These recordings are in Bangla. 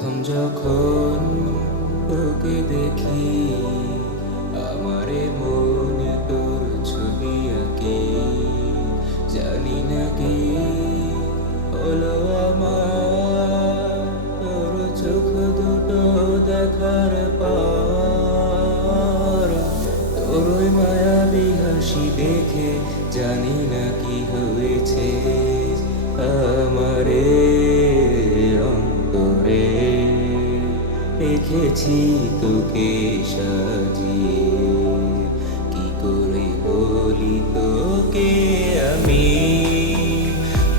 প্রথম যখন তোকে দেখি আমারে মনে তোর ছবি আঁকে। জানি না কি হলো আমার তোর চোখ দুটো দেখার পর। তোর ওই মায়াবী হাসি দেখে জানি না কি হয়েছে আমারে অন্তরে। রেখেছি তোকে সাজিয়ে, কি করে বলি তোকে আমি।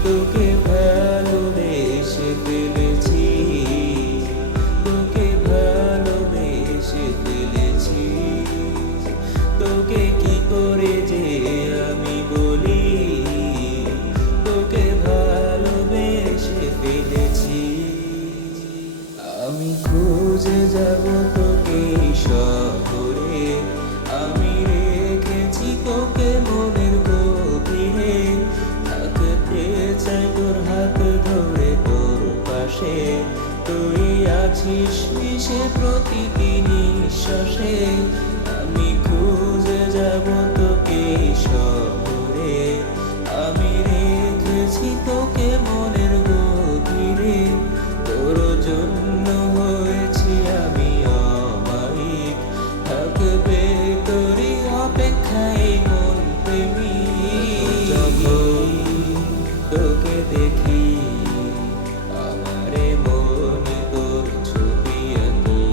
তোকে ভালোবেসে ফেলেছি, তোকে ভালোবেসে ফেলেছি। তোকে কি করে যে আমি বলি, তোকে ভালোবেসে ফেলেছি। আমি খুঁজে যাব তোকে শহরে, আমি রেখেছি তোকে মনের গভীরে। থাকতে চাই তোর হাত ধরে তোর পাশে, তুই আছিস মিশে প্রতিটি নিঃশ্বাসে। আমি খুঁজে যাব তোকে শহরে, আমি রেখেছি তোকে মনের গভীরে। তোর জন্য হয়েছি আমি অমায়িক, থাকবে তোরই অপেক্ষায় মন প্রেমিক। যখন তোকে দেখি আমারে মনে তোর ছবি আঁকি।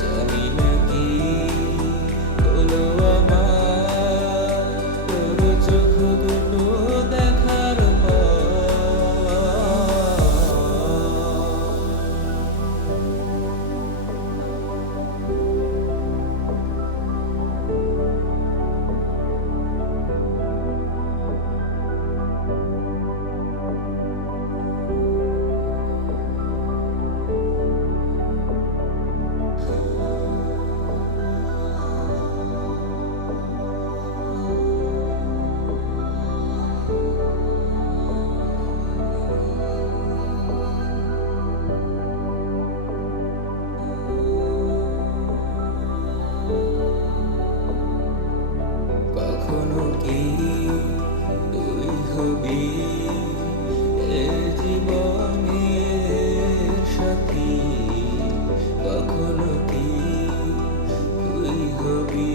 জানি না কি হলো আমার তোর চোখ দুটো দেখার পর। কখনো কি তুই হবি এ জীবনের সাথী, কখনো কি তুই হবি।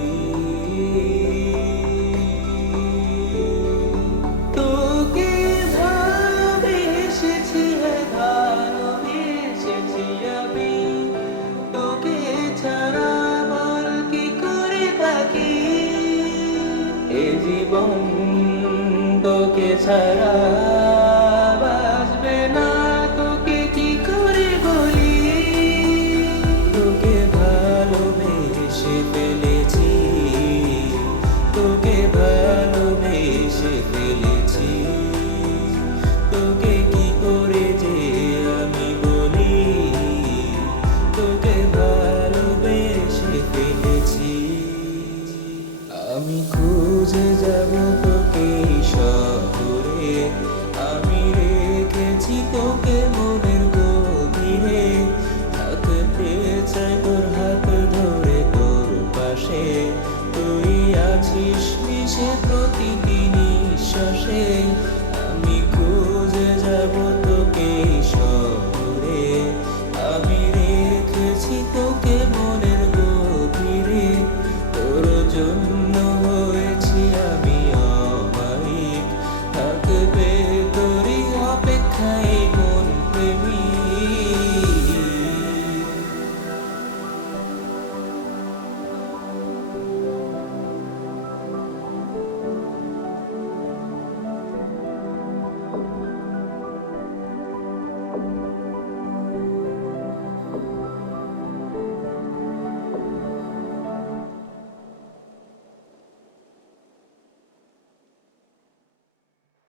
তোকে ভালোবেসেছি, ভালোবেসেছি আমি। তোকে ছাড়া বল কি করে থাকি, এ জীবন তোকে ছাড়া